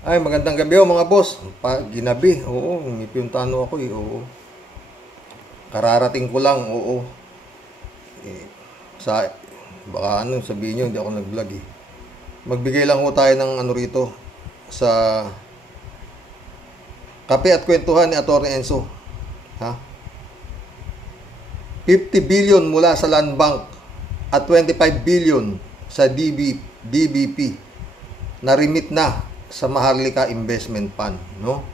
Ay, magandang gabi mga boss. Ginabi, oo, ngipiyuntano ako eh, oo. Kararating ko lang, oo. Eh, sa, baka ano, sabihin nyo, hindi ako nag-vlog eh. Magbigay lang ho tayo ng ano rito sa Kape at Kwentuhan ni Atty. Enzo. Ha? 50 billion mula sa Land Bank at 25 billion sa DBP na remit na sa Maharlika Investment Fund, no?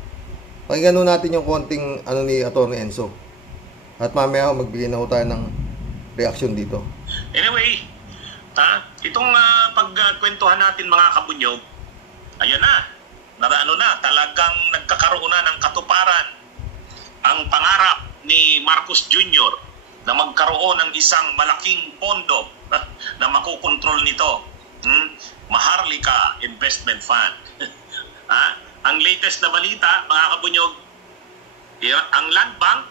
Pakinggan natin yung konting ano ni Atty. Enzo. At mamaya magbigay na ho tayo ng reaksyon dito. Anyway, itong pagkwentuhan natin mga kabunyog, ayan na, talagang nagkakaroon na ng katuparan ang pangarap ni Marcos Jr. na magkaroon ng isang malaking pondo na makokontrol nito. Maharlika Investment Fund. Ang latest na balita, mga kabunyog, ang Land Bank,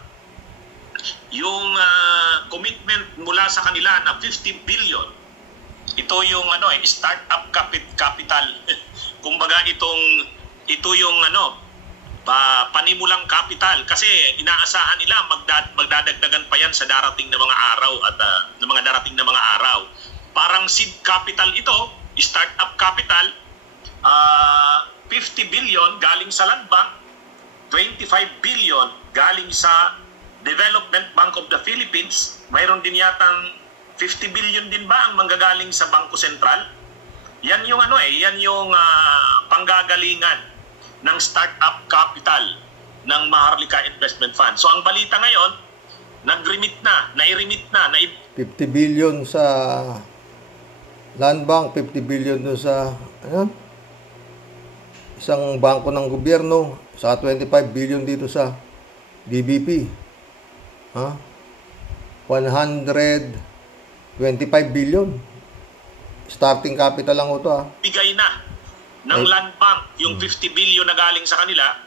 yung commitment mula sa kanila na 50 billion, ito yung startup capital. Kumbaga ito yung panimulang capital, kasi inaasahan nila magdadagdagan pa yan sa darating na mga araw at darating na mga araw. Parang seed capital ito, startup capital, 50 billion galing sa Land Bank, 25 billion galing sa Development Bank of the Philippines. Mayroon din yatang 50 billion din ba ang manggagaling sa Bangko Sentral? Yan yung yan yung panggagalingan ng startup capital ng Maharlika Investment Fund. So ang balita ngayon, nai-remit na 50 billion sa Land Bank, 50 billion doon sa isang bangko ng gobyerno, sa 25 billion dito sa DBP. 125 billion. Starting capital lang ito Bigay na ng Land Bank yung 50 billion na galing sa kanila,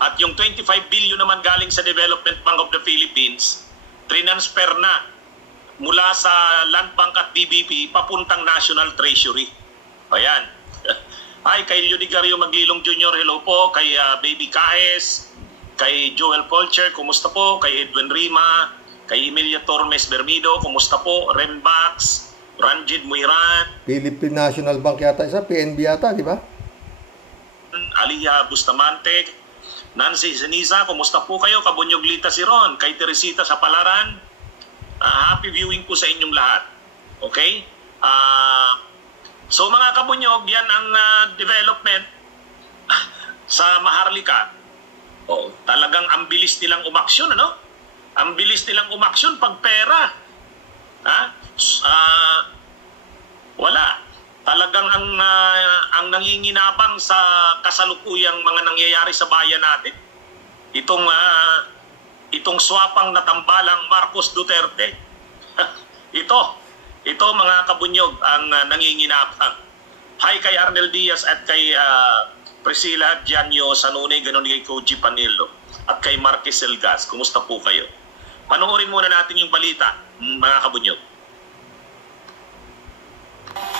at yung 25 billion naman galing sa Development Bank of the Philippines, transfer na mula sa Land Bank at DBP papuntang National Treasury. Ayan. Ay, kay Leonigario Maglilong Jr., hello po. Kay Baby Caes, kay Joel Polcher, kumusta po? Kay Edwin Rima, kay Emilia Tormes Bermido, kumusta po? Rembax, Ranjid Muiran, Philippine National Bank yata isa, PNB yata, di ba? Aliyah Bustamante, Nancy Zeniza, kumusta po kayo? Kabunyog Lita Siron, kay Teresita sa Palaran, happy viewing po sa inyong lahat. Okay? So mga kabunyog, yan ang development sa Maharlika. Talagang ang bilis nilang umaksyon, Ang bilis nilang umaksyon pag pera. Wala. Talagang ang nanginginabang sa kasalukuyang mga nangyayari sa bayan natin, itong swapang natambalang Marcos Duterte. ito mga kabunyog ang nanginginabang. Hi kay Arnel Diaz at kay Priscilla Gianio Sanone, ganun kay Koji Panilo at kay Marquez Elgas. Kumusta po kayo? Panoorin muna natin yung balita, mga kabunyog.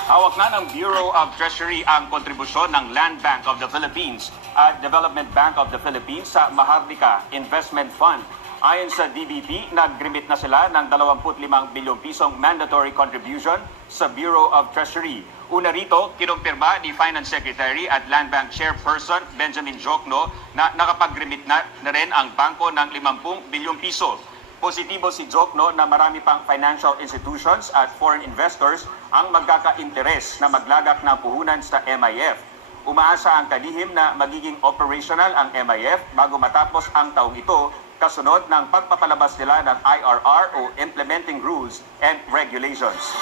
Hawak na ng Bureau of Treasury ang kontribusyon ng Land Bank of the Philippines at Development Bank of the Philippines sa Maharlika Investment Fund. Ayon sa DBP, nag-remit na sila ng 25 bilyong pisong mandatory contribution sa Bureau of Treasury. Una rito, kinumpirma ni Finance Secretary at Land Bank Chairperson Benjamin Jokno na nakapag-remit na rin ang bangko ng 50 bilyong piso. Positibo si Jokno na marami pang financial institutions at foreign investors ang magkaka-interes na maglagak ng puhunan sa MIF. Umaasa ang kalihim na magiging operational ang MIF bago matapos ang taong ito, kasunod ng pagpapalabas nila ng IRR o Implementing Rules and Regulations.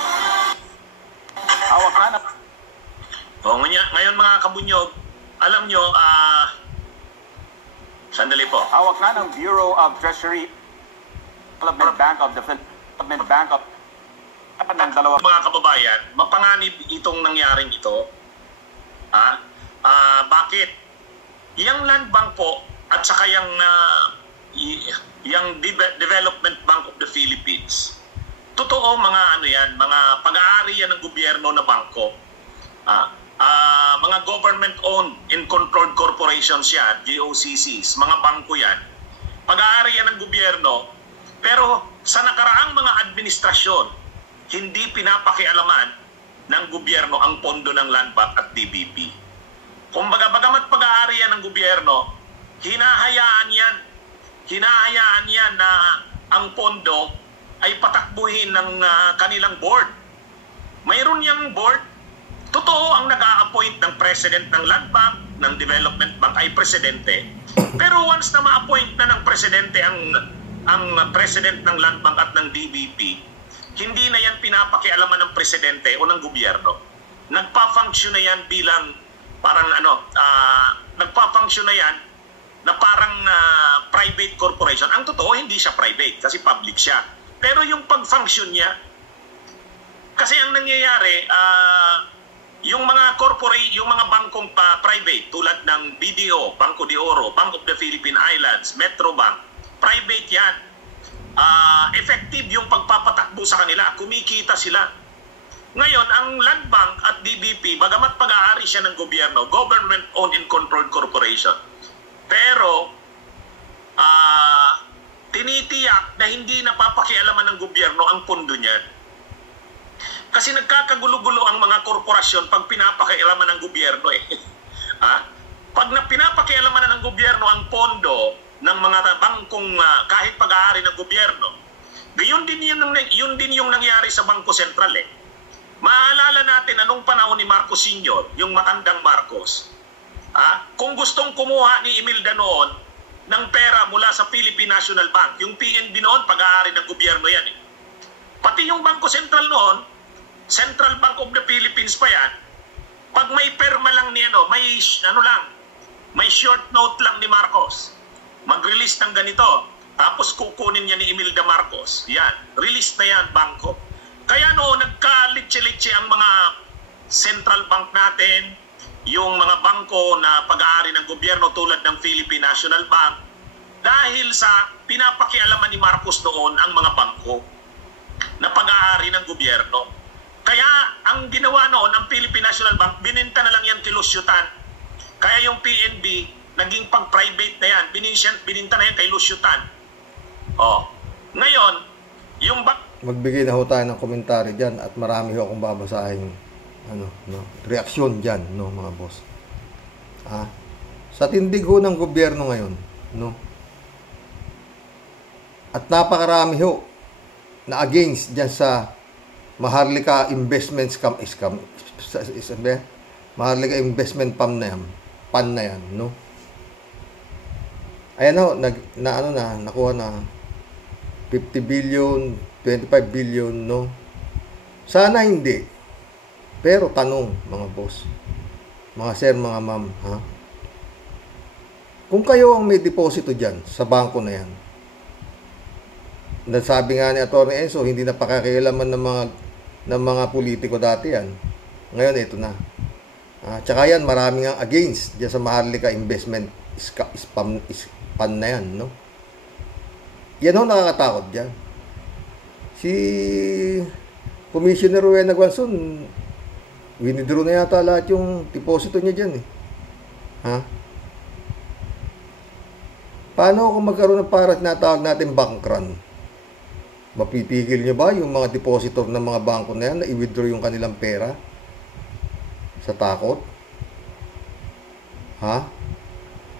Hawak na ngayon mga kabunyog, alam nyo, sandali po. Hawak na ng Bureau of Treasury, Development Bank of the Philippines, Bank of mga kababayan, mapanganib itong nangyaring ito. Bakit? Yang Land Bank po at saka yung Development Bank of the Philippines, totoo mga mga pag-aari yan ng gobyerno na bangko. mga government-owned and controlled corporations yan, GOCCs, mga bangko yan, pag-aari yan ng gobyerno, pero sa nakaraang mga administrasyon, hindi pinapakialaman ng gobyerno ang pondo ng Land Bank at DBP. Kumbaga, bagamat pag-aari yan ng gobyerno, hinahayaan yan na ang pondo ay patakbuhin ng kanilang board. Mayroon yang board. Totoo, ang nag-a-appoint ng president ng Land Bank, ng Development Bank ay presidente. Pero once na ma-appoint na ng presidente ang president ng Land Bank at ng DBP, hindi na yan pinapakialaman ng presidente o ng gobyerno. Nagpa-function na yan bilang parang nagpa-function na yan na parang private corporation. Ang totoo, hindi siya private kasi public siya. Pero yung pag-function niya, kasi ang nangyayari, yung mga yung mga bangkong private tulad ng BDO, Banco de Oro, Bank of the Philippine Islands, Metrobank, private yan. Effective yung pagpapatakbo sa kanila, kumikita sila. Ngayon, ang Land Bank at DBP, bagamat pag-aari siya ng gobyerno, government-owned and controlled corporation, pero tinitiyak na hindi napapakialaman ng gobyerno ang pondo niyan. Kasi nagkakagulo-gulo ang mga korporasyon pag pinapakialaman ng gobyerno Pag pinapakialaman na ng gobyerno ang pondo ng mga bangkong kahit pag-aari ng gobyerno, yun din yung nangyari sa Bangko Sentral Maalala natin anong panahon ni Marcos Sr., yung matandang Marcos. Kung gustong kumuha ni Imelda noon ng pera mula sa Philippine National Bank, yung PNB noon, pag-aari ng gobyerno yan Pati yung Bangko Sentral noon, Central Bank of the Philippines pa yan, pag may perma lang may short note lang ni Marcos, mag-release ng ganito, tapos kukunin niya ni Imelda Marcos, yan, release na yan, bangko. Kaya nagka-litsi-litsi ang mga central bank natin, yung mga bangko na pag-aari ng gobyerno tulad ng Philippine National Bank, dahil sa pinapakialaman ni Marcos noon ang mga bangko na pag-aari ng gobyerno. Kaya ang ginawa noon ng Philippine National Bank, bininta na lang yan kay Lusyutan. Kaya yung PNB, naging pag-private na yan, bininta na yan kay Lusyutan. Ngayon, yung magbigay na ho tayo ng komentary dyan at marami ho akong babasahin reaksyon dyan, mga boss. Sa tindig ho ng gobyerno ngayon, at napakarami ho na against dyan sa Maharlika Investments Maharlika Investment Pan na yan, Ayan nakuha na 50 billion, 25 billion, Sana hindi. Pero tanong, mga boss, mga sir, mga ma'am, kung kayo ang may deposito dyan sa bangko na yan, nasabi nga ni Atty. Enzo, hindi na pakakialaman ng mga politiko dati yan. Ngayon, ito na. Tsaka yan, maraming ang against dyan sa Maharlika Investment Pan na yan, Yan ho nakakatakot dyan. Si Commissioner Rowena Guanzon, winidraw na yata lahat yung deposito niya dyan Paano kung magkaroon ng para tinatawag natin bank run? Mapipigil nyo ba yung mga depositor ng mga bangko na yan na i-withdraw yung kanilang pera? Sa takot?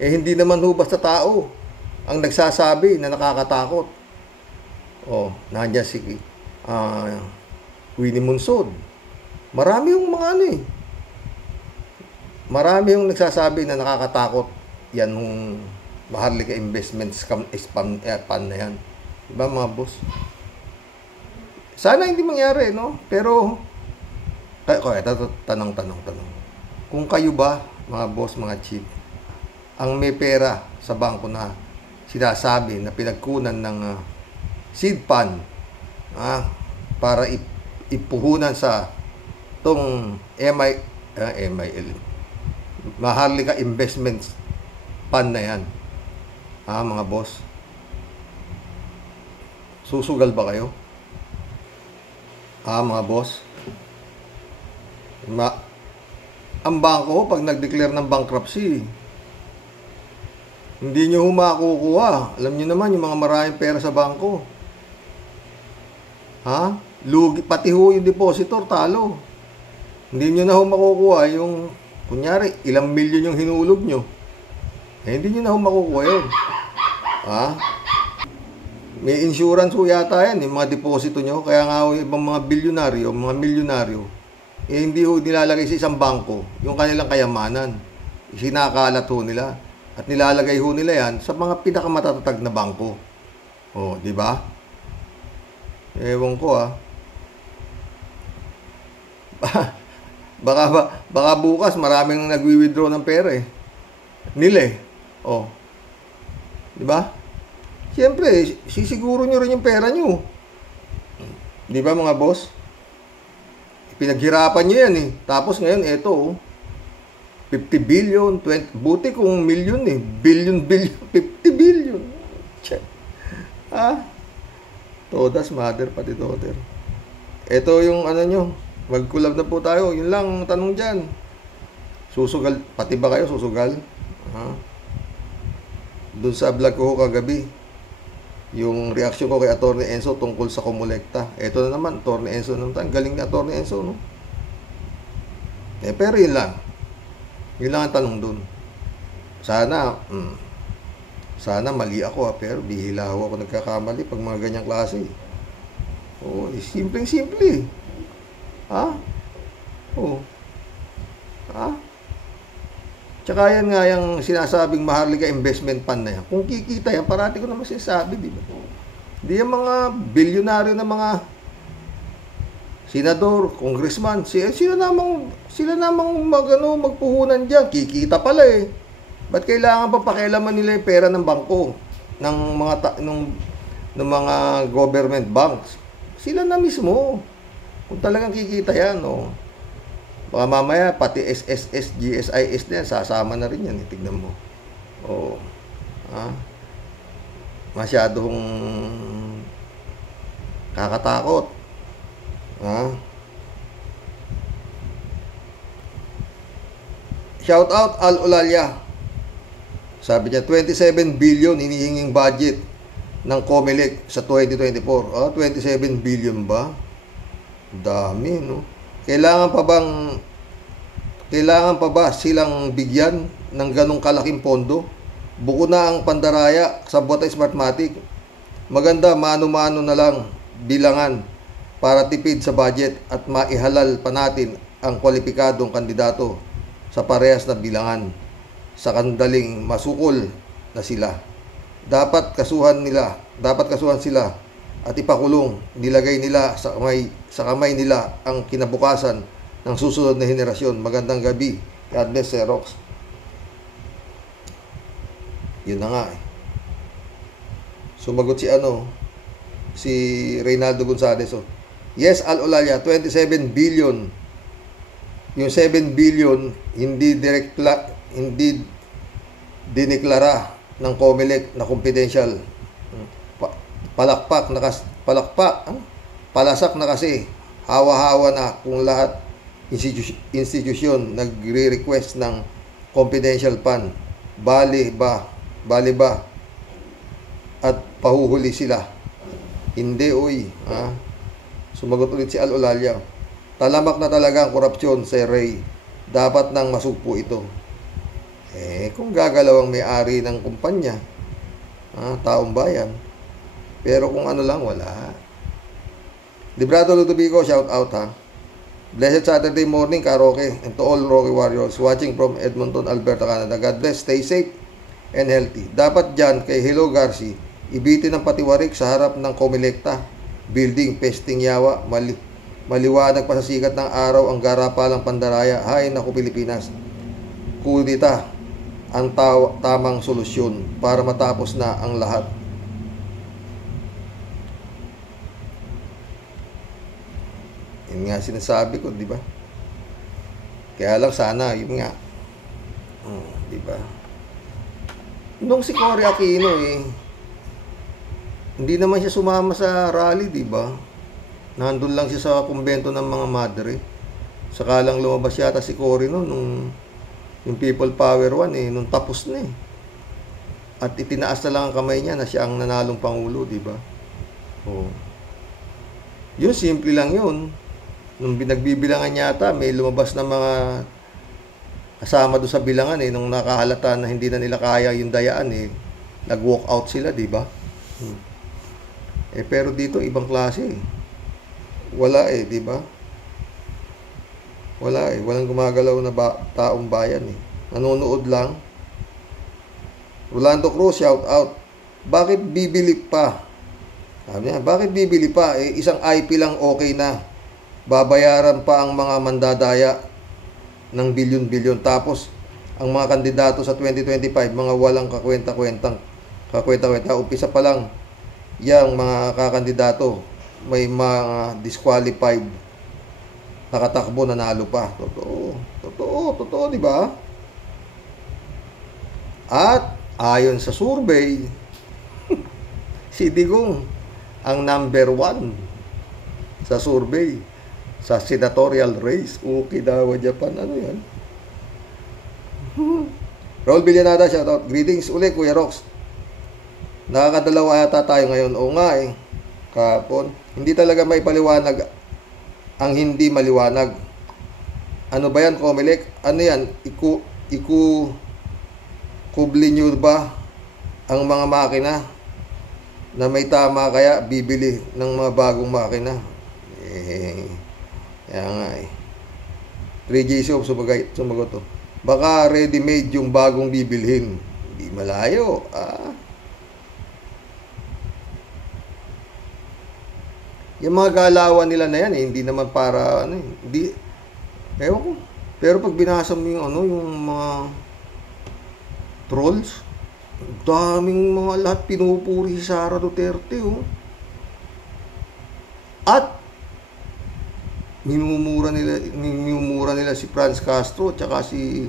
Hindi naman ho basta tao ang nagsasabi na nakakatakot. Nandiyan si Winnie Monsod. Marami yung mga marami yung nagsasabi na nakakatakot yan yung Maharlika Investments Pan na yan. Diba mga boss? Sana hindi mangyari, Pero, tanong. Kung kayo ba, mga boss, mga chief, ang may pera sa bangko na sinasabi na pinagkunan ng seed fund para ipuhunan sa tong Maharlika Investments Pan na yan, mga boss, susugal ba kayo? Mga boss, ang bangko pag nag-declare ng bankruptcy. Hindi nyo makukuha. Alam nyo naman yung mga maraming pera sa bangko. Ha? Lugi, pati ho yung depositor, talo. Hindi nyo na ho makukuha yung, kunyari, ilang milyon yung hinulog nyo. Hindi nyo na ho makukuha yun. Ha? May insurance ho yata yan, yung mga deposito nyo. Kaya nga ho, ibang mga bilyonaryo, mga milyonaryo, hindi ho nilalagay sa isang bangko yung kanilang kayamanan. Sinakalat ho nila. At nilalagay ho nila yan sa mga pinakamatatag na bangko. O, di ba? Ewan ko baka bukas maraming nagwi-withdraw ng pera eh. Nila eh. O. Di ba? Siyempre, sisiguro nyo rin yung pera nyo. Di ba mga boss? Pinaghirapan nyo yan eh. Tapos ngayon, eto 50 billion, 20, buti kung million eh. Billion, 50 billion. Check. Ha? Todas, mother, pati daughter. Ito yung ano nyo. Mag-collab na po tayo. Yun lang tanong dyan. Susugal. Pati ba kayo susugal? Ha? Doon sa vlog ko kagabi. Yung reaction ko kay Atty. Enzo tungkol sa Comulekta. Ito na naman, Atty. Enzo naman. Galing na Atty. Enzo, no? Pero yun lang. Yun lang ang tanong dun. Sana mali ako pero bihila ako nagkakamali pag mga ganyang klase. Oo, simpleng-simple. Ha? Oo. Ha? Tsaka yan nga yung sinasabing Maharlika Investment Fund na yan. Kung kikita yan, parati ko naman sinasabi, di ba? Di yung mga bilyonaryo na mga senador, congressman, sila namang magpuhunan dyan. Kikita pala eh. Ba't kailangan pa pakialaman nila yung pera ng bangko, ng mga government banks? Sila na mismo. Kung talagang kikita yan, oh. Baka mamaya, pati SSS, GSIS na yan, sasama na rin yan. Tignan mo. Oh. Ha? Masyadong kakatakot. Ha? Shout out Al Olalia. Sabi niya, 27 billion hinihinging budget ng COMELEC sa 2024. 27 billion ba? Dami, no? Kailangan pa ba silang bigyan ng ganong kalaking pondo? Buko na ang pandaraya sa Bota Smartmatic. Maganda, mano-mano na lang bilangan para tipid sa budget at maihalal pa natin ang kwalipikadong kandidato sa parehas na bilangan sa kandaling masukol na sila. Dapat kasuhan sila at ipakulong, nilagay nila sa kamay nila ang kinabukasan ng susunod na henerasyon. Magandang gabi. God bless, Xerox. Yun na nga eh. Sumagot si Reynaldo Gonzales. Yes, Al Olalia, 27 billion. Yung 7 billion hindi dineklara ng COMELEC na confidential. Palasak na kasi. Hawa-hawa na kung lahat institusyon nagre-request ng confidential fund. Bali ba at pahuhuli sila? Hindi, oy. Sumagot ulit si Al Olalia. Talamak na talaga ang korupsyon, Sir Ray. Dapat nang masugpo ito. Kung gagalaw ang may-ari ng kumpanya, taong bayan. Pero kung ano lang, wala. Librado Lutubico, shout out ha. Blessed Saturday morning, karaoke. And to all Rocky Warriors watching from Edmonton, Alberta, Canada. God bless, stay safe and healthy. Dapat dyan kay Hello Garci, ibitin ng patiwarik sa harap ng Comulekta building, pesting yawa, maliwanag pa sa sikat ng araw ang garapalang pandaraya. Hay naku Pilipinas, kudita ang tamang solusyon para matapos na ang lahat. Yun nga sinasabi ko, di ba? Kaya lang sana, yun nga. Di ba? Nung si Cory Aquino hindi naman siya sumama sa rally, di ba? Nandun lang siya sa kumbento ng mga madre. Saka lang lumabas yata si Cory noon, nung yung People Power 1 nung tapos na At itinaas na lang ang kamay niya na siya ang nanalong Pangulo, di ba? Oh. Yun, simple lang yun. Nung binagbibilangan yata, may lumabas na mga kasama doon sa bilangan nung nakahalata na hindi na nila kaya yung dayaan nag-walk out sila, di ba? Pero dito ibang klase. Wala di ba? Wala walang gumagalaw na taong bayan Nanonood lang. Rolando Cruz, shout out. Bakit bibili pa? Sabi niya, bakit bibili pa? Isang IP lang okay na. Babayaran pa ang mga mandadaya ng bilyon-bilyon. Tapos, ang mga kandidato sa 2025, mga walang kakwenta-kwenta. Umpisa pa lang, yung mga kakandidato, may mga disqualified. Nakatakbo, nanalo pa. Totoo, di ba? At, ayon sa survey, si Digong ang number 1 sa survey sa senatorial race. Okinawa, Japan. Ano yan? Raul Villanada, shoutout. Greetings uli, Kuya Rox. Nakakadalawa yata tayo ngayon. Oo nga kahapon. Hindi talaga may paliwanag ang hindi maliwanag. Ano ba yan, Comelec? Ano yan? Kubli nyo ba ang mga makina na may tama kaya bibili ng mga bagong makina? Kaya nga 3J Soap sumagot to. Baka ready-made yung bagong bibilhin. Hindi malayo. Yung mga galawan nila na yan hindi naman para hindi ewan ko. Pero pag binasa mo yung mga trolls, daming mga lahat pinupuri si Sara Duterte At minumura nila si Franz Castro at saka si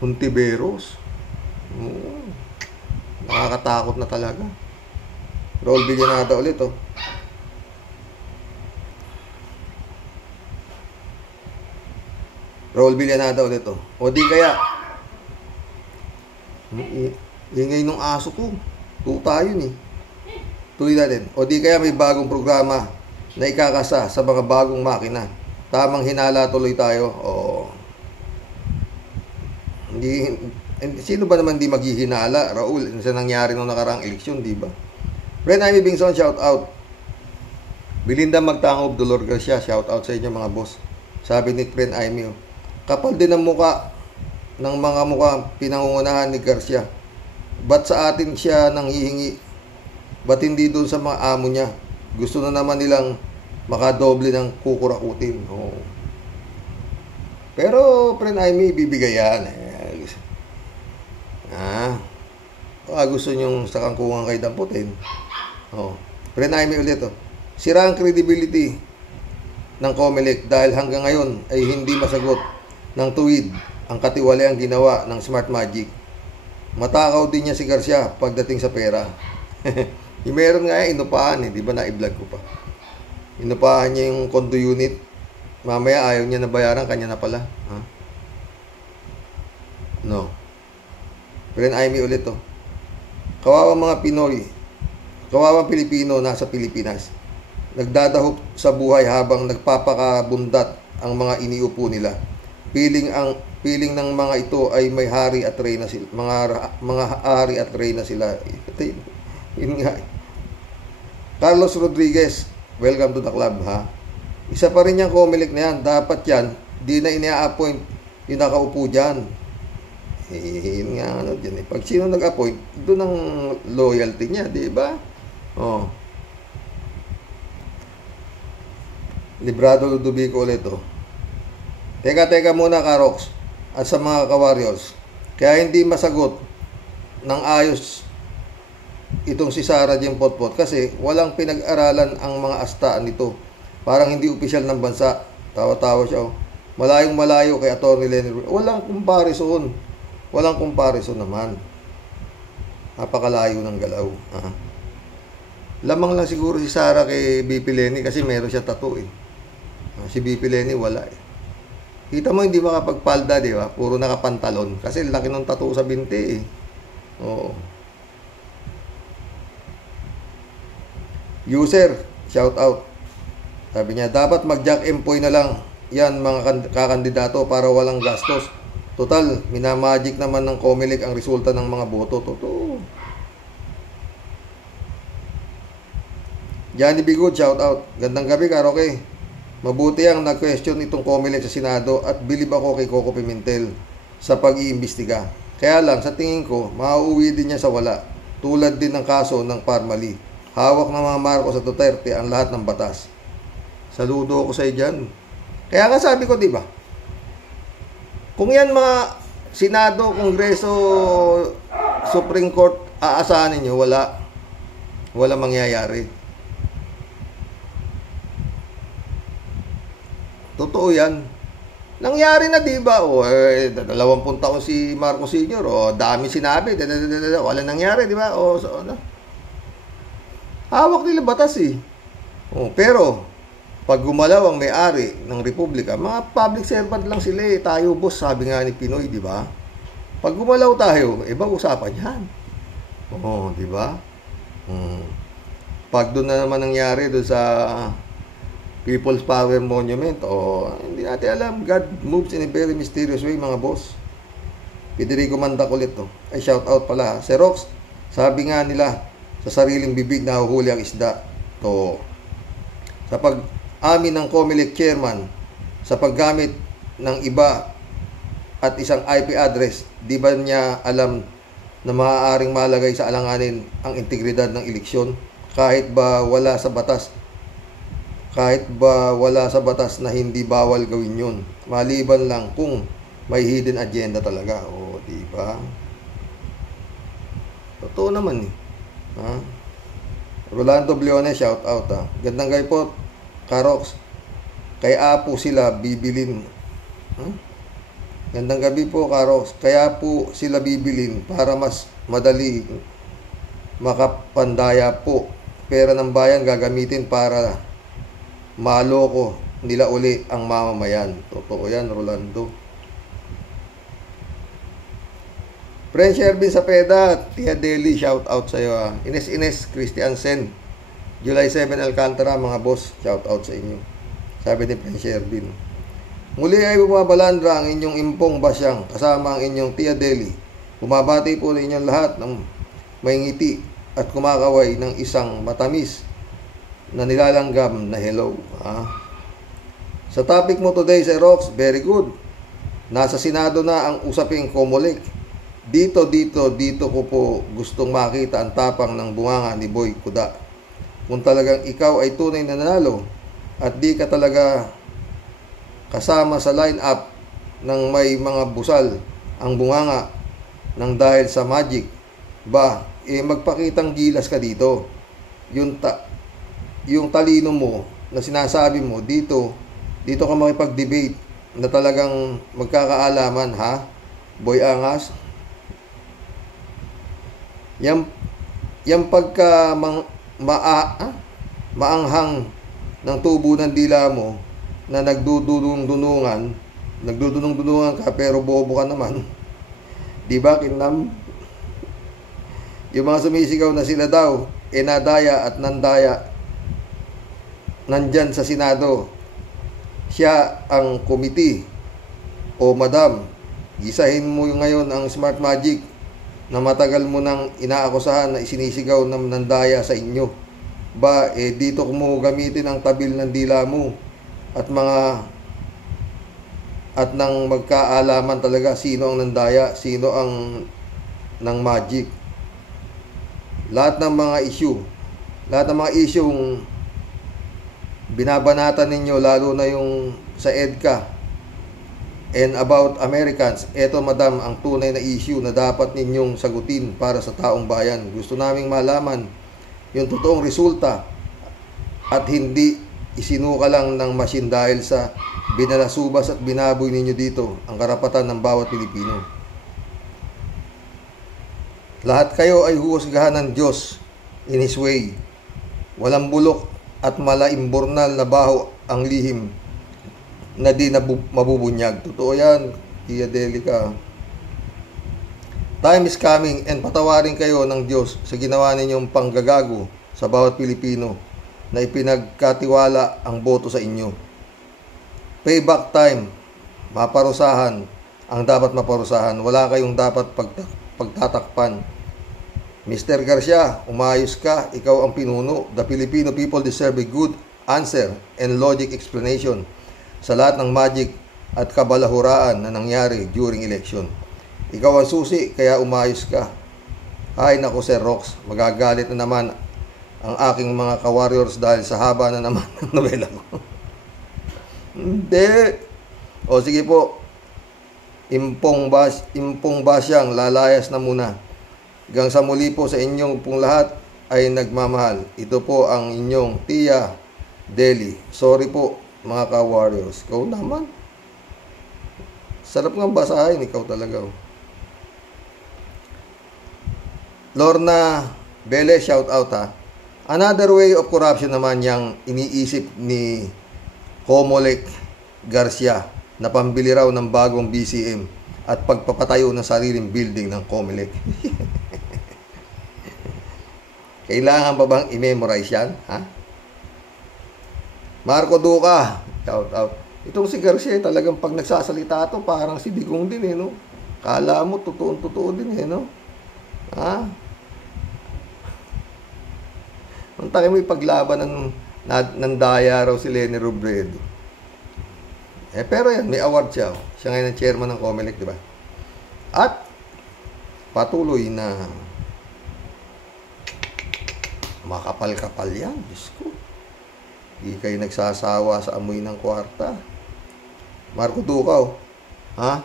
Hontiveros. Nakakatakot na talaga. Raul Villanada ulit Raul Villanada ulit O di kaya ingay nung aso ko. Tuta yun Tuloy natin. O di kaya may bagong programa na ikakasa sa mga bagong makina. Tamang hinala tuloy tayo. Sino ba naman di maghihinala, Raul? Sa nangyari nung nakaraang eleksyon, di ba? Bren Amy Bingson, shout out. Belinda Magtangob, Dolor Garcia, shout out sa inyo mga boss. Sabi ni Bren Amy, kapal din ang muka ng mga mukha pinangungunahan ni Garcia. Ba't sa atin siya nang hihingi? Ba't hindi doon sa mga amo niya? Gusto na naman nilang makadoble ng kukurakutin. Pero, friend Amy, bibigay yan. Gusto nyong sa kangkungan kay damputin. Friend Amy ulit. Sira ang credibility ng Comelec dahil hanggang ngayon ay hindi masagot ng tuwid ang katiwaliang ginawa ng Smart Magic. Matakaw din niya si Garcia pagdating sa pera. Meron nga inupahan di ba na-i-vlog ko pa. Inupahan niya yung condo unit. Mamaya ayaw niya na bayaran, kanya na pala. No. Friend Amy ulit Kawawang mga Pinoy, kawawang Pilipino nasa Pilipinas. Nagdadahop sa buhay habang nagpapakabundat ang mga iniupo nila. Piling ng mga ito ay may hari at reyna sila. Mga hari at reyna sila. Yun nga. Carlos Rodriguez, welcome to the club Isa pa rin yung Comelec na yan. Dapat yan, di na ina-appoint yung nakaupo dyan. Yun nga dyan Pag sino nag-appoint, doon ang loyalty niya, di ba? Librado Ludovico ulit Teka muna, Karox, at sa mga ka-warriors. Kaya hindi masagot ng ayos itong si Sara Jim Potpot kasi walang pinag-aralan ang mga astaan nito. Parang hindi opisyal ng bansa. Tawa-tawa siya Malayong malayo kay Atty. Lenny. Walang comparison. Walang comparison naman. Napakalayo ng galaw. Lamang lang siguro si Sara kay BP Lenny kasi meron siya tattoo Si BP Lenny wala Kita mo hindi makapagpalda, di ba? Puro nakapantalon. Kasi laki ng tattoo sa binti eh. Oo. User, shout out. Sabi niya, dapat mag-jack empoy na lang yan mga kakandidato para walang gastos. Total, minamagic naman ng Comelec ang resulta ng mga boto. Totoo. Johnny Bigud, shout out. Gandang gabi, Karoke. Mabuti ang nag-question itong Comelec sa Senado at bilib ako kay Coco Pimentel sa pag-iimbestiga. Kaya lang, sa tingin ko, mauuwi din niya sa wala. Tulad din ng kaso ng Parmali. Hawak ng mga Marcos at Duterte ang lahat ng batas. Saludo ako sa iyo dyan. Kaya nga sabi ko, di ba? Kung yan mga Senado, Kongreso, Supreme Court, aasahan ninyo, wala mangyayari. Totoo yan. Nangyari na, di ba? O, 20 taon si Marcos Sr. O, dami sinabi. Wala nangyari, di ba? O, so, ano? Hawak nila batas eh. O, pero, pag gumalaw ang may-ari ng Republika, mga public servant lang sila eh. Tayo, boss, sabi nga ni Pinoy, di ba? Pag gumalaw tayo, ibang usapan yan. O, di ba? Pag doon na naman nangyari doon sa People's Power Monument, hindi natin alam. God moves in a very mysterious way, mga boss. Federico Mandakulit to. Ay, shout out pala. Si Rox, sabi nga nila, sa sariling bibig na huhuli ang isda. To. Sa pag-amin ng Comelec chairman, sa paggamit ng iba at isang IP address, di ba niya alam na maaaring malagay sa alanganin ang integridad ng eleksyon kahit ba wala sa batas na hindi bawal gawin yun, maliban lang kung may hidden agenda talaga. O, di ba? Totoo naman eh. Ha? Rolando Bliones, shout out ha. Gandang gay po, Karox. Kay Apo sila bibilin. Gandang gabi po, Karox. Kaya po sila bibilin para mas madali makapandaya po. Pera ng bayan gagamitin para maloko nila uli ang mamamayan. Totoo yan, Rolando. Friend Shervin Sapeda, Tia Deli, shout out sa iyo ha. Ines Christian Sen, July 7 Alcantara, mga boss, shout out sa inyo. Sabi ni Friend Shervin. Muli ay bumabalandra ang inyong impong basyang kasama ang inyong Tia Deli. Bumabati po ninyong lahat ng may ngiti at kumakaway ng isang matamis na nilalanggam na hello. Ha? Sa topic mo today, Sir Rox, very good. Nasa Senado na ang usaping Comelec. Dito ko po gustong makita ang tapang ng bunganga ni Boy Kuda. Kung talagang ikaw ay tunay na nanalo at di ka talaga kasama sa line-up ng may mga busal ang bunganga ng dahil sa magic, magpakitang gilas ka dito. Yung talino mo na sinasabi mo, dito ka makipag-debate na talagang magkakaalaman, ha? Boy Angas. Yang pagka maanghang ng tubo ng dila mo na nagdudunong-dunungan ka pero bobo ka naman. Di ba, Kinam? Yung mga sumisigaw na sila daw, nadaya at nandaya, nandyan sa Senado. Siya ang committee. O madam, gisahin mo ngayon ang smart magic na matagal mo nang inaakusahan na isinisigaw ng nandaya sa inyo. Dito mo gamitin ang tabil ng dila mo at nang magkaalaman talaga sino ang nandaya, sino ang ng magic. Lahat ng mga isyong binabanatan ninyo, lalo na yung sa EDCA and about Americans, eto madam ang tunay na issue na dapat ninyong sagutin para sa taong bayan. Gusto naming malaman yung totoong resulta at hindi isinuka lang ng machine dahil sa binalasubas at binaboy ninyo dito ang karapatan ng bawat Pilipino. Lahat kayo ay huhusgahan ng Diyos in His way. Walang bulok at malaimbornal na baho ang lihim na di mabubunyag. Totoo yan, Tia Delica. Time is coming and patawarin kayo ng Diyos sa ginawa ninyong panggagago sa bawat Pilipino na ipinagkatiwala ang boto sa inyo. Payback time, maparusahan ang dapat maparusahan. Wala kayong dapat pagtatakpan. Mr. Garcia, umayos ka, ikaw ang pinuno. The Filipino people deserve a good answer and logic explanation sa lahat ng magic at kabalahuraan na nangyari during election. Ikaw ang susi, kaya umayos ka. Ay nako Sir Rox, magagalit na naman ang aking mga ka-warriors dahil sa haba na naman ng nobela ko. Hindi. O sige po, impong basyang, lalayas na muna. Hanggang sa muli po sa inyong pong lahat ay nagmamahal. Ito po ang inyong Tia Deli. Sorry po mga ka-warriors. Ikaw naman. Sarap nga basahin, ikaw talaga. Lorna Bele, shout out ha. Another way of corruption naman yung iniisip ni Comelec Garcia na pambili raw ng bagong BCM at pagpapatayo ng sariling building ng Comelec. Kailangan pa bang i-memorize yan? Ha? Marco Duca, shout out. Itong si Garcia talagang pag nagsasalita to parang si Digong din eh, no? Kala mo totoo din eh, no? Ha? Ang taki mo ipaglaban ng daya raw si Leni Robredo. Pero yan, may award siya. Siya ngayon ang chairman ng Comelec, di ba? At patuloy na makapal-kapal yan. Diyos ko. Hindi kayo nagsasawa sa amoy ng kwarta. Marco Ducaw, ha?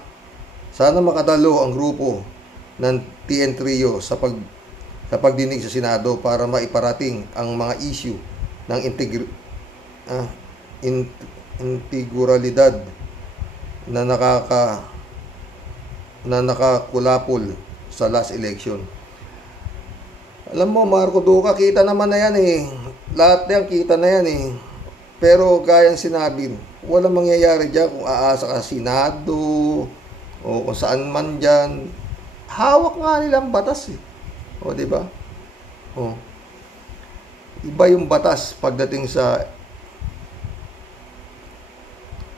Sana makadalo ang grupo ng TN Trio sa pagdinig sa Senado para maiparating ang mga issue ng integralidad na nakakulapol sa last election. Alam mo, Marco Duca, kita naman na yan eh. Lahat yan, kita na yan eh. Pero gaya ng sinabi, walang mangyayari dyan kung aasa ka Senado o kung saan man dyan. Hawak nga nilang batas eh. O, diba? O. Iba yung batas pagdating sa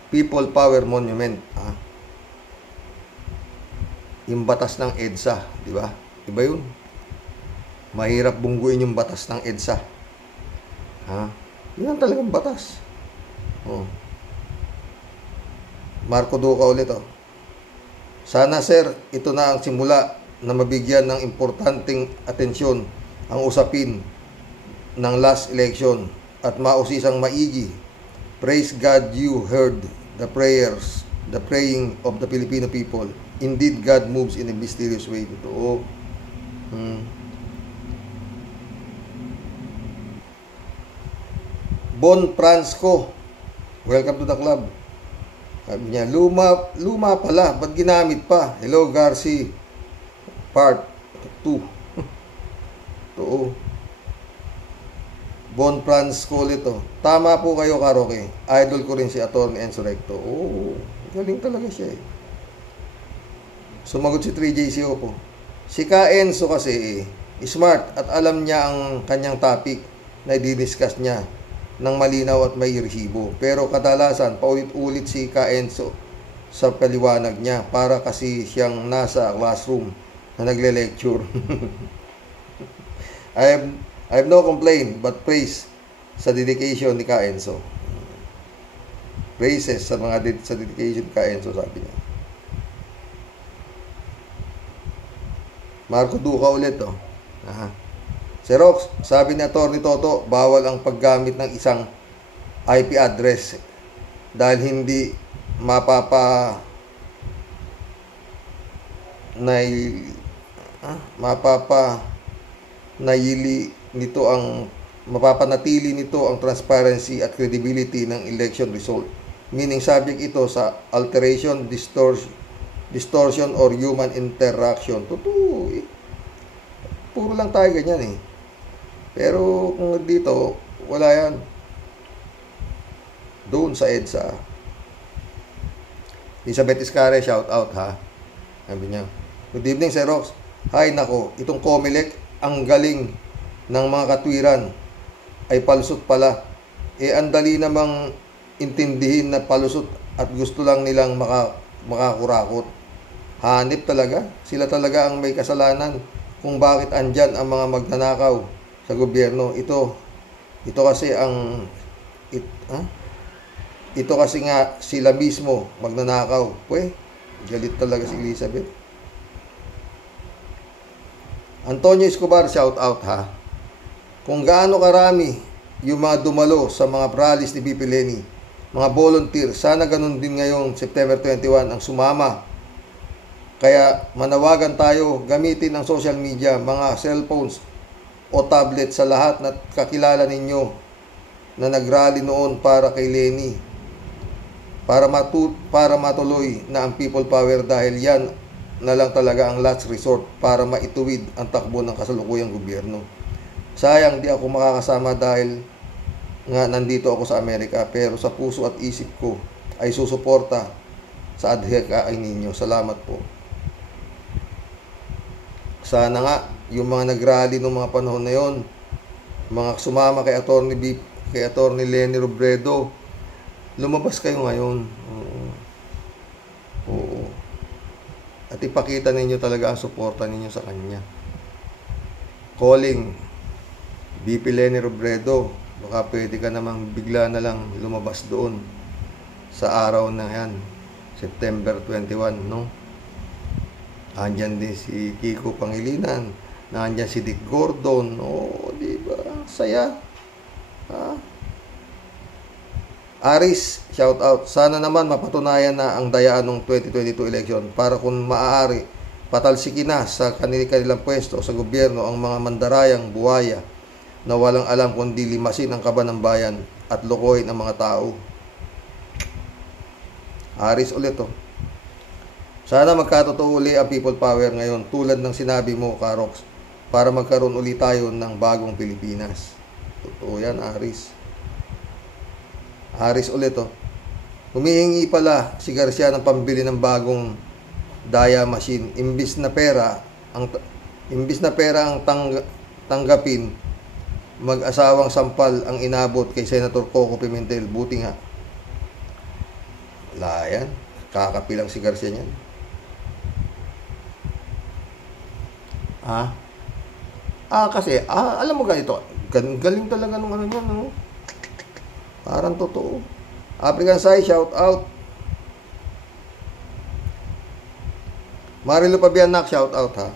People Power Monument. Ha? Yung batas ng EDSA. Diba? Iba yun. Mahirap bungguin yung batas ng EDSA. Ha? Yun ang talagang batas. O. Marco Duca ulit. O. Sana, sir, ito na ang simula na mabigyan ng importanteng atensyon ang usapin ng last election at mausisang maigi. Praise God you heard the praying of the Filipino people. Indeed, God moves in a mysterious way. Totoo. Bon Fransco, welcome to the club. Sabi niya, luma pala, ba't ginamit pa? Hello, Garci. Part 2. Totoo. Bon Fransco ito. Tama po kayo, Karoke. Idol ko rin si Atty. Enzo Recto. Oo, galing talaga siya eh. Sumagot si 3JCO po. Si Ka Enzo kasi smart at alam niya ang kanyang topic na i-discuss niya ng malinaw at may resibo. Pero kadalasan, paulit-ulit si Ka Enzo sa paliwanag niya para kasi siyang nasa classroom na nagle-lecture. I have no complaint but praise sa dedication ni Ka Enzo. Praises sa dedication ni Ka Enzo, sabi niya. Marco Duca ulit, oh. Aha. Si Rox, sabi ni Atty. Toto, bawal ang paggamit ng isang IP address dahil hindi mapapanatili nito ang transparency at credibility ng election result. Meaning subject ito sa alteration, distortion or human interaction. Totoo eh. Puro lang tayo ganyan eh. Pero kung dito, wala yan. Doon sa EDSA, Elizabeth Iscare, shout out ha. Sabi niya, good evening, Sir Rox. Hay nako, itong Comelec, ang galing ng mga katwiran ay palusot pala. Ang dali namang intindihin na palusot at gusto lang nilang makakurakot. Hanip talaga. Sila talaga ang may kasalanan kung bakit andyan ang mga magnanakaw sa gobyerno. Ito kasi ito kasi nga sila mismo magnanakaw. Galit talaga si Elizabeth. Antonio Escobar, shout out ha. Kung gaano karami yung mga dumalo sa mga rallies ni BP Leni, mga volunteer, sana ganun din ngayon September 21 ang sumama. Kaya manawagan tayo, gamitin ang social media, mga cellphones o tablet sa lahat na kakilala ninyo na nagrally noon para kay Leni. Para matuloy na ang people power dahil yan na lang talaga ang last resort para maituwid ang takbo ng kasalukuyang gobyerno. Sayang di ako makakasama dahil nga nandito ako sa Amerika, pero sa puso at isip ko ay susuporta sa adhikain ninyo. Salamat po. Sana nga yung mga nagrally ng mga panahon na yon, mga sumama kay Attorney Leni Robredo, lumabas kayo ngayon. Oo. At ipakita ninyo talaga ang suporta ninyo sa kanya. Calling BP Leni Robredo, baka pwede ka namang bigla na lang lumabas doon sa araw na yan, September 21, no? Andyan din si Kiko Pangilinan, nandyan si Dick Gordon, di ba? Saya. Aris, shout out. Sana naman mapatunayan na ang dayaan ng 2022 election para kung maaari, patalsikin na sa kanilang pwesto sa gobyerno ang mga mandarayang buhaya na walang alam kundi limasin ang kaban ng bayan at lokohin ang mga tao. Aris ulit Sana magkatotoo uli ang people power ngayon tulad ng sinabi mo, Karox, para magkaroon uli tayo ng bagong Pilipinas. Totoo yan, Aris. Aris ulit Humihingi pala si Garcia ng pambili ng bagong daya machine. Imbis na pera ang tanggapin, mag-asawang sampal ang inabot kay Senator Coco Pimentel. Buti nga. Wala yan. Kakapilang si Garcia niyan. Kasi, alam mo ganito, galing talaga nung ano niyan, no? Parang totoo. African Sai, shout out. Marilu Pabianak, shout out ha.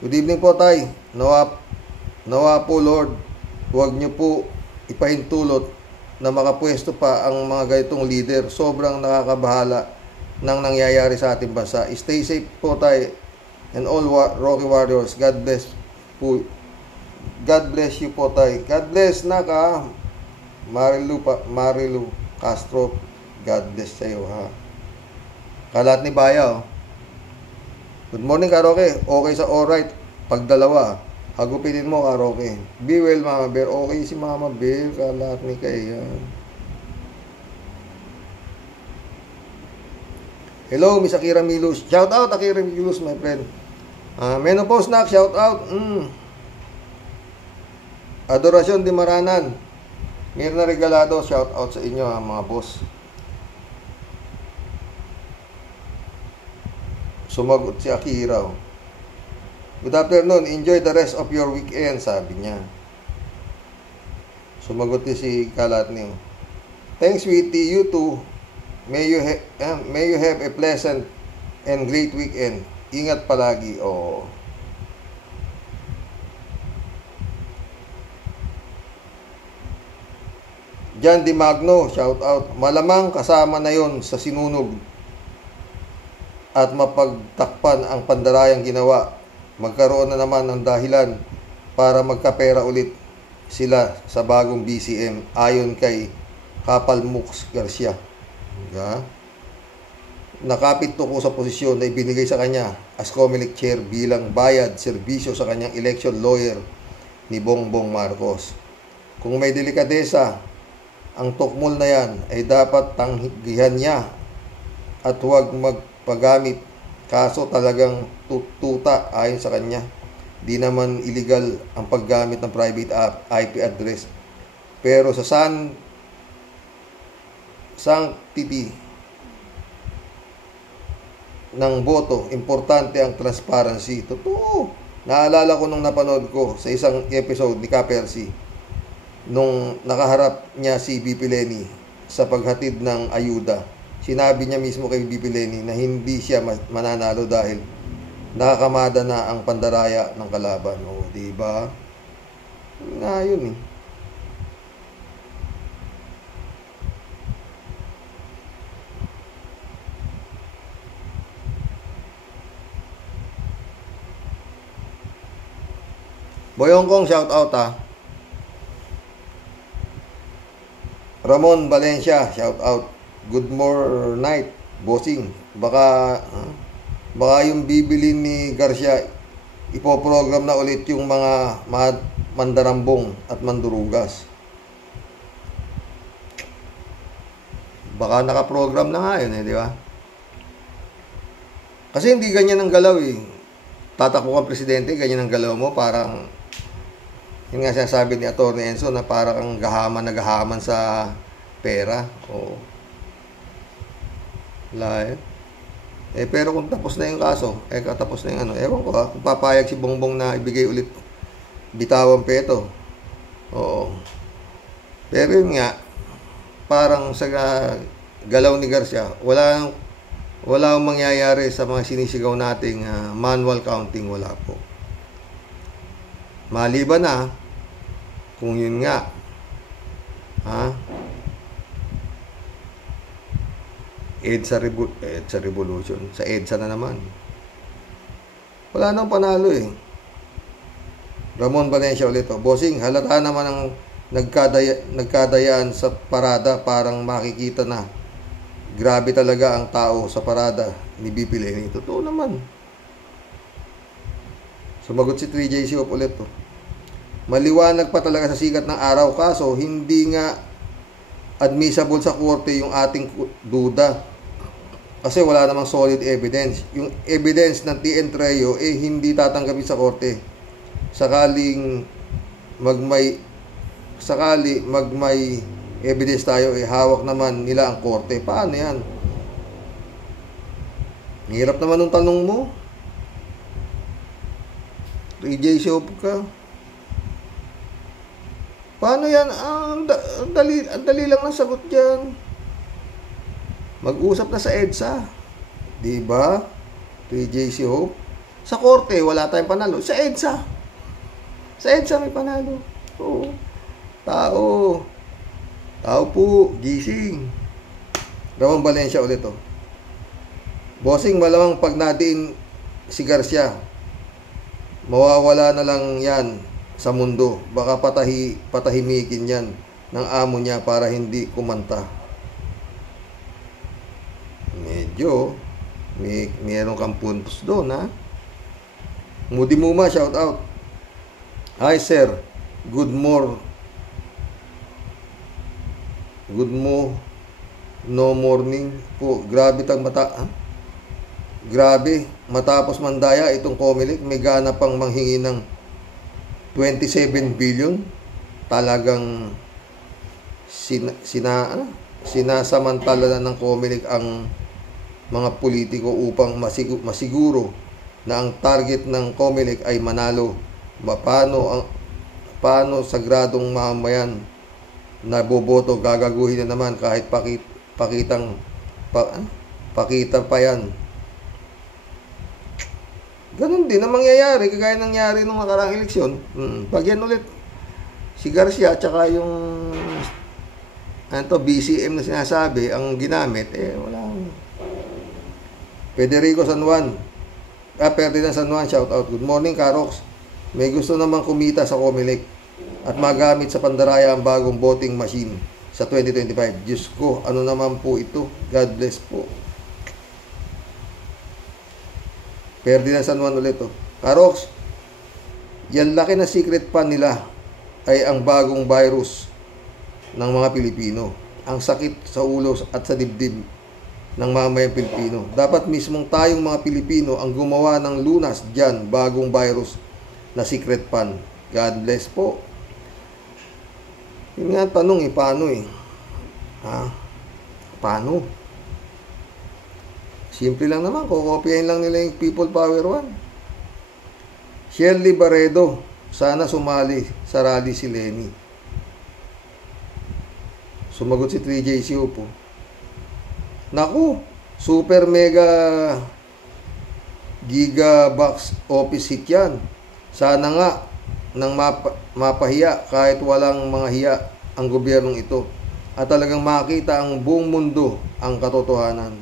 Good evening po, Tay. Nawa po, Lord, huwag niyo po ipahintulot na makapwesto pa ang mga ganitong leader. Sobrang nakakabahala ng nangyayari sa ating bansa. Stay safe po, Tay, and all Rocky Warriors. God bless po. God bless you po, Tay. God bless na ka. Marilu Castro, God bless sa iyo ha. Kalat ni Baya Good morning, Karoke. Okay sa alright. Pag dalawa, hagupitin mo, Karoke. Be well, Mama Bear. Okay si Mama Bear. Kalat ni Kaya. Hello, Miss Akira Milus. Shout out, Akira Milus, my friend. Menopause Snack, shout out. Adorasyon di Maranan. Mirna Regalado, shout out sa inyo mga boss. Sumagot si Akira. Good afternoon, enjoy the rest of your weekend, sabi niya. Sumagot si Kalatni. Thanks, sweetie, you too. May you have a pleasant and great weekend. Ingat palagi. Jan Di Magno, shout out. Malamang kasama na yon sa sinunog at mapagtakpan ang pandarayang ginawa. Magkaroon na naman ng dahilan para magkapera ulit sila sa bagong BCM ayon kay Kapal Mux Garcia. Nakapit ko sa posisyon na ibinigay sa kanya as Comelec Chair bilang bayad serbisyo sa kanyang election lawyer ni Bongbong Marcos. Kung may delikadesa ang tukmol na yan, ay dapat tanggihan niya at huwag magpagamit. Kaso talagang tuta ayon sa kanya. Di naman illegal ang paggamit ng private IP address. Pero sa sanctity ng boto, importante ang transparency. Totoo. Naalala ko nung napanood ko sa isang episode ni Ka-Percy nung nakaharap niya si BP Lenny sa paghatid ng ayuda. Sinabi niya mismo kay BP Lenny na hindi siya mananalo dahil nakakamada na ang pandaraya ng kalaban. O, diba? Na yun eh. Boyong Kong, shout out ha. Ramon Valencia, shout out. Good night, bossing. Baka yung bibili ni Garcia, ipoprogram na ulit yung mga mandarambong at mandurugas. Baka nakaprogram na nga yun di ba? Kasi hindi ganyan ang galaw eh. Tatakbo kang presidente, ganyan ang galaw mo, parang yun nga sinasabi ni Atty. Enzo na parang nagahaman sa pera. O lahat. Pero kung tapos na yung kaso, katapos na yung ewan ko kung papayag si Bongbong na ibigay ulit bitawan peto. Oo. Pero yun nga, parang sa galaw ni Garcia, wala akong mangyayari sa mga sinisigaw nating manual counting, wala po. Maliban na kung yun nga EDSA revolution, sa EDSA na naman wala nang panalo eh. Ramon Valencia ulit bossing, halata naman ang nagkadayaan sa parada, parang makikita na grabe talaga ang tao sa parada ni BP Lenny. Totoo naman. Sumagot si 3JC ulit maliwanag pa talaga sa sikat ng araw, kaso hindi nga admissible sa korte yung ating duda kasi wala namang solid evidence. Yung evidence ng TN Treo hindi tatanggapin sa korte. Sakali magmay evidence tayo, hawak naman nila ang korte. Paano yan? Hirap naman ng tanong mo. 3J Shop ka. Paano yan? Ang dali lang ng sagot dyan. Mag-usap na sa EDSA. Diba? 3JC Hope. Sa korte, wala tayong panalo. Sa EDSA. Sa EDSA may panalo. Oo. Tao po, gising. Ramon Valencia ulit bossing, malamang pag natin si Garcia, mawawala na lang yan sa mundo. Baka patahimikin yan ng amo niya para hindi kumanta. Medyo meron kang puntos doon Moody Muma, shout out. Hi sir, good no morning po. Grabe matapos mandaya itong Comelec, may gana pang manghingi ng 27 billion. Talagang sinasamantala na ng Comelec ang mga politiko upang masiguro na ang target ng Comelec ay manalo. Paano sagradong mamamayan na boboto gagaguhin na naman kahit pakita pa yan. Ganun din ang mangyayari, kagaya nangyari nung nakaraang eleksyon. Pag yan ulit si Garcia at saka yung BCM na sinasabi ang ginamit, wala. Federico San Juan, Ferdinand San Juan, shout out. Good morning Karox. May gusto namang kumita sa Comelec at magamit sa pandaraya ang bagong voting machine sa 2025. Diyos ko, ano naman po ito? God bless po. Ferdinand San Juan ulit Karox, yan laki na secret pa nila ay ang bagong virus ng mga Pilipino. Ang sakit sa ulo at sa dibdib ng mamayang Pilipino. Dapat mismong tayong mga Pilipino ang gumawa ng lunas dyan, bagong virus na secret pan. God bless po. Yun nga tanong paano Paano? Simple lang naman, kokopyahin lang nila yung People Power 1. Shirley Barredo, sana sumali sa rally si Lenny. Sumagot si 3JC po. Naku, super mega giga box office hit yan. Sana nga nang mapahiya kahit walang mga hiya ang gobyernong ito at talagang makita ang buong mundo ang katotohanan.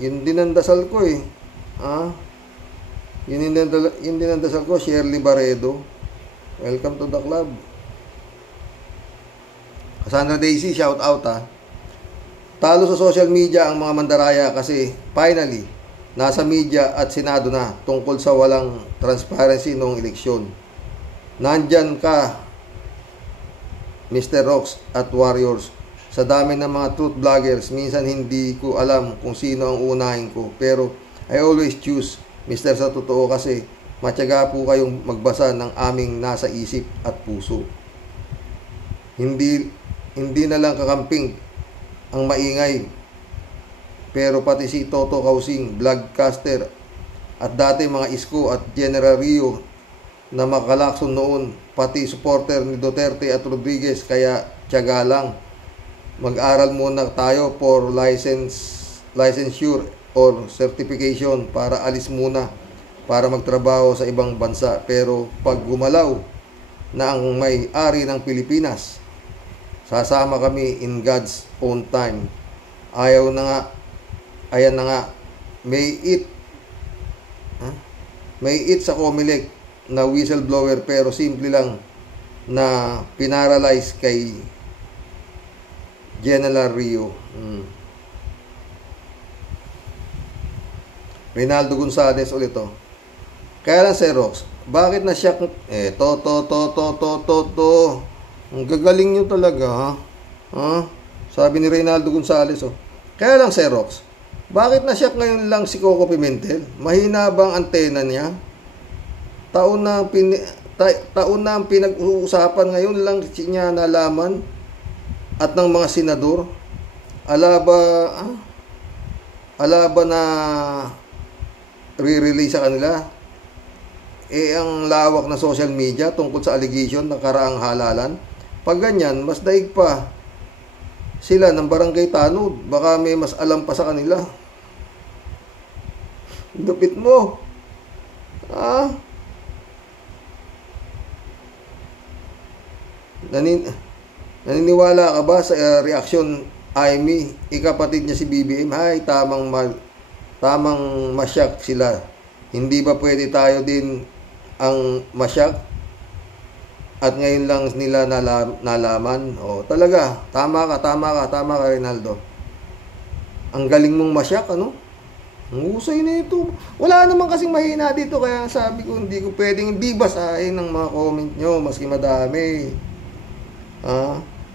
Yun din ang dasal ko Yun din ang dasal ko, Shirley Barredo. Welcome to the club. Cassandra Daisy, shout out Talo sa social media ang mga mandaraya kasi finally, nasa media at Senado na tungkol sa walang transparency noong eleksyon. Nandyan ka, Mr. Rocks at Warriors. Sa dami ng mga truth vloggers, minsan hindi ko alam kung sino ang unahin ko. Pero I always choose Mr. Sa totoo kasi matyaga po kayong magbasa ng aming nasa isip at puso. Hindi na lang kakamping ang maingay, pero pati si Toto Kausing, vlogcaster, at dati mga Isko at General Rio na makalakson noon, pati supporter ni Duterte at Rodriguez, kaya tiyaga lang. Mag-aral muna tayo for licensure or certification para alis muna para magtrabaho sa ibang bansa. Pero pag gumalaw na ang may-ari ng Pilipinas, sasama kami in God's own time. Ayan na nga, may it sa Comelec na whistleblower pero simple lang na pinaralyze kay General Rio. Reynaldo Gonzalez ulit Kaya lang, Xerox, bakit na siya ang gagaling nyo talaga, Sabi ni Reynaldo Gonzalez, Kaya lang, Xerox, bakit na siya ngayon lang si Coco Pimentel? Mahina ba ang antena niya? Taon na ang pinag-uusapan, ngayon lang niya nalaman at ng mga senador. Ala ba na re-release sa kanila? Ang lawak na social media tungkol sa allegation ng karaang halalan. Pag ganyan, mas daig pa sila ng barangay tanod. Baka may mas alam pa sa kanila. Dupit mo. Naniniwala ka ba sa reaksyon Amy, ikapatid niya si BBM? Hay, tamang masyak sila. Hindi ba pwede tayo din ang masyak? At ngayon lang nila nalaman. Talaga, tama ka, Reynaldo. Ang galing mong masyak, Ang husay na ito. Wala naman kasing mahina dito, kaya sabi ko, hindi ko pwedeng hindi basahin ng mga comment nyo, maski madami.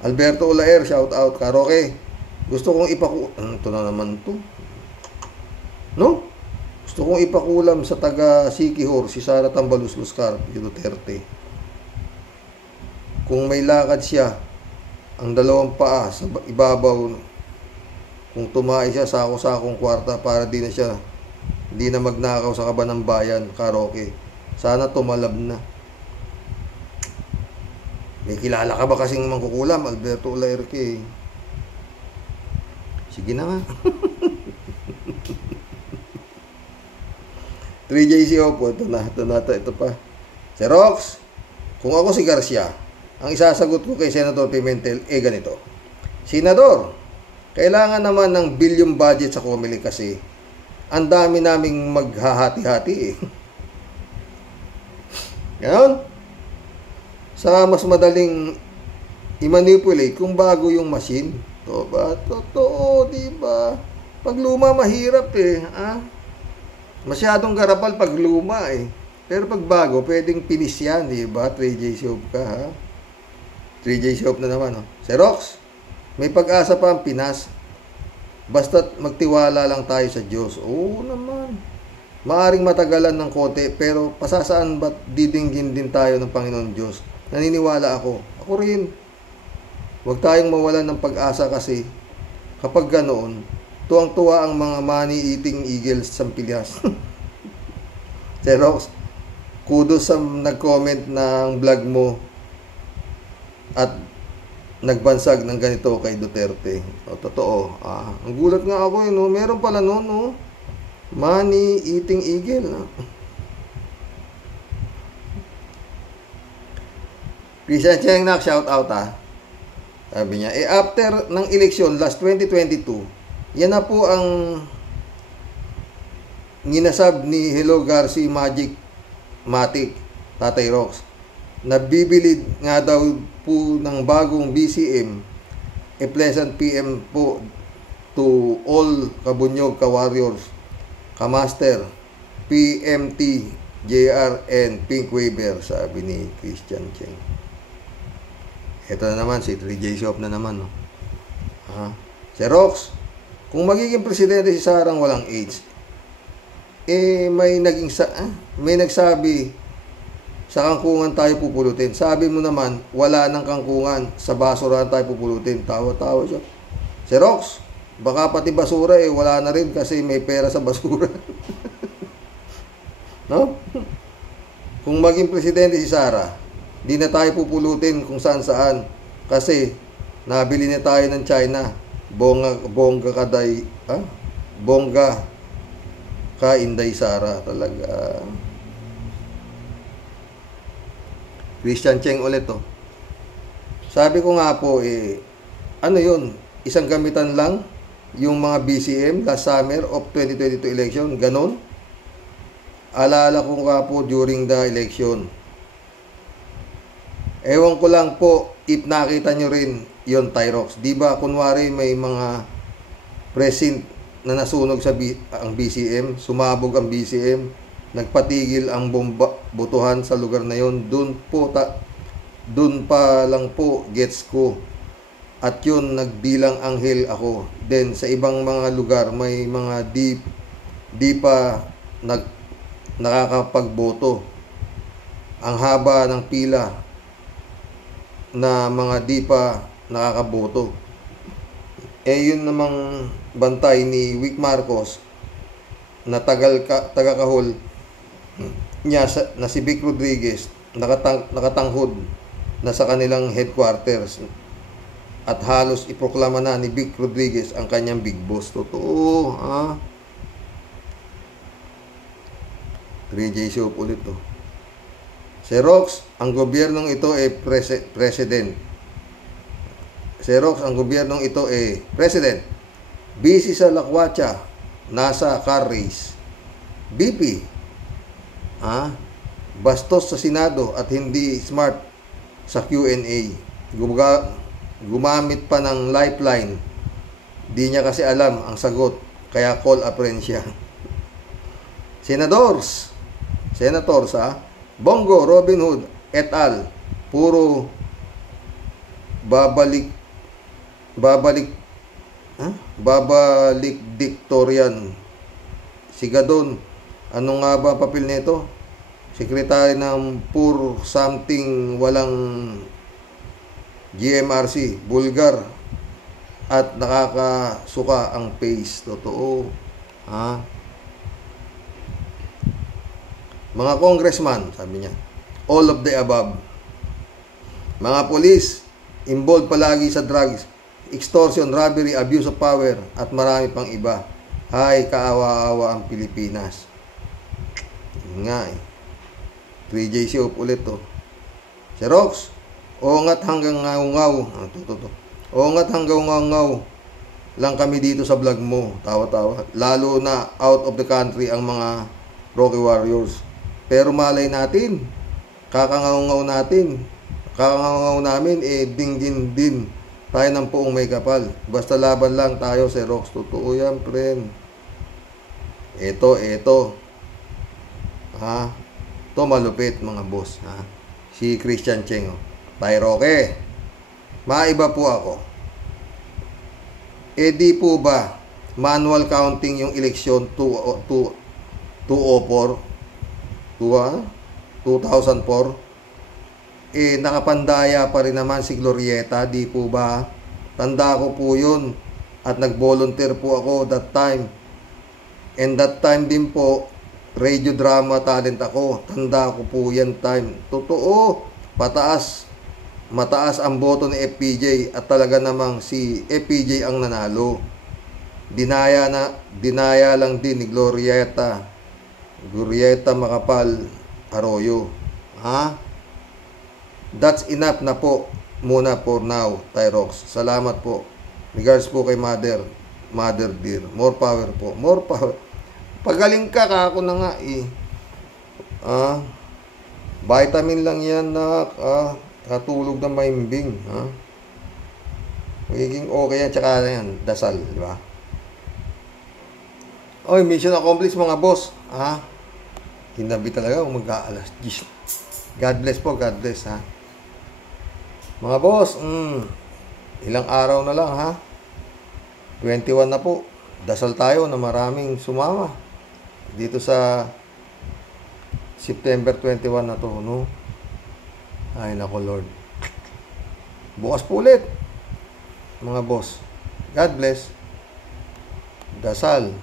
Alberto Olaer, shout out. Karoke, gusto kong ito na naman to. No? Gusto kong ipakulam sa taga Sikihor, si Sara Tambalus Luscar, Duterte. Kung may lakad siya, ang dalawang paa sa ibabaw, kung tumae siya sako-sakong kwarta para di na magnakaw sa kaba ng bayan. Karoke, sana tumalab na. May kilala ka ba kasing mangkukulam, Alberto Olaerque? Sige na nga. 3JC Opo, ito pa. Xerox, kung ako si Garcia, ang isasagot ko kay Senator Pimentel, ganito. Senador, kailangan naman ng billion budget sa Comelec kasi ang dami naming maghahati-hati Ganon? Sa mas madaling i-manipulate kung bago yung machine. Totoo, diba? Pag luma, mahirap Masyadong garapal pag luma Pero pag bago, pwedeng pinis yan, diba? 3J Shop ka, 3J Shop na naman, Xerox, may pag-asa pa ang Pinas. Basta't magtiwala lang tayo sa Diyos. Oo naman. Maaring matagalan ng konti, pero pasasaan ba't didinggin din tayo ng Panginoon Diyos? Naniniwala ako. Ako rin. Huwag tayong mawalan ng pag-asa kasi kapag ganoon, tuwang-tuwa ang mga money-eating eagles sa Pilipinas. Xerox, kudos sa nag-comment ng vlog mo at nagbansag ng ganito kay Duterte. O, totoo. Ang gulat nga ako, no? Meron pala no, no? Money-eating eagle. No? Christian Chengnak, shout out Sabi niya, after ng eleksyon, last 2022, yan na po ang ginasab ni Hello Garcia Matic, Tatay Rox. Nabibili nga daw po ng bagong BCM, a pleasant PM po to all Kabunyog, Ka-Warriors, Ka-Master, PMT, JR, and Pink Waiver, sabi ni Christian Cheng. Ito na naman, si 3J Shop na naman. No? Xerox, kung magiging presidente si Sarang walang AIDS, may nagsabi sa kangkungan tayo pupulutin. Sabi mo naman, wala nang kangkungan, sa basura tayo pupulutin. Tawa-tawa siya. Xerox, baka pati basura wala na rin kasi may pera sa basura. No? Kung maging presidente si Sara, di na tayo pupulutin kung saan-saan kasi nabili na tayo ng China. Bongga ka Inday Sara talaga. Christian Cheng ulit Sabi ko nga po ano yun, isang gamitan lang yung mga BCM last summer of 2022 election, ganon. Alala ko nga po during the election. Ewan ko lang po if nakita nyo rin yon Tyrox. Diba kunwari may mga present na nasunog sa ang BCM, sumabog ang BCM, nagpatigil ang botohan sa lugar na yon. Doon pa lang po gets ko. At yun nagbilang anghel ako. Then sa ibang mga lugar may mga di pa nakakapagboto. Ang haba ng pila na mga di pa nakakaboto. Yun namang bantay ni Vic Marcos na taga-Kahol niya na si Vic Rodriguez nakatanghod na sa kanilang headquarters at halos iproklama na ni Vic Rodriguez ang kanyang big boss. Totoo, 3J Shop ulit Xerox, ang gobyernong ito president. Xerox, ang gobyernong ito president. Busy sa lakwatsa, nasa car race. BP, bastos sa Senado at hindi smart sa Q&A. Gumamit pa ng lifeline. Di niya kasi alam ang sagot, kaya call a friend siya. Senators, Bongo, Robin Hood, et al. Puro babalik diktorian. Sigadon, ano nga ba papel nito? Sekretary ng pur something walang GMRC, bulgar at nakakasuka ang pace. Totoo. Mga congressman, sabi niya, all of the above. Mga police, involved palagi sa drugs, extortion, robbery, abuse of power, at marami pang iba. Hay, kaawa-awa ang Pilipinas. Nga 3J Shop ulit Xerox, ongat hanggang ngaw-ngaw. Ongat hanggang ngaw-ngaw lang kami dito sa vlog mo. Tawa-tawa. Lalo na out of the country ang mga Rocky Warriors. Pero malay natin, kakangaw-ngaw namin, dinggin din tayo ng puong may kapal. Basta laban lang tayo, Xerox. Totoo yan, friend. Ito. Ito malupit, mga boss. Si Christian Cheng. Tyroke, maiba po ako. Di po ba manual counting yung eleksyon 2004, nakapandaya pa rin naman si Glorieta, di po ba? Tanda ko po yun. At nag-volunteer po ako that time. And that time din po, radio drama talent ako. Tanda ko po yan time. Totoo, mataas ang boto ni FPJ at talaga namang si FPJ ang nanalo. Dinaya lang din ni Glorieta Macapal Arroyo. Ha? That's enough na po muna for now, Tyrox. Salamat po. Regards po kay Mother dear. More power po. More power. Pagaling ka, ako na nga eh. Vitamin lang yan na katulog ng maimbing. Magiging okay yan. Tsaka yan, dasal. Di ba? Oy, mission accomplished mga boss. Hinabi talaga kung mag-aalas. God bless po, God bless ha. Mga boss, ilang araw na lang ha. 21 na po. Dasal tayo na maraming sumama dito sa September 21 na to, no? Ay nako Lord. Bukas po ulit mga boss. God bless. Dasal.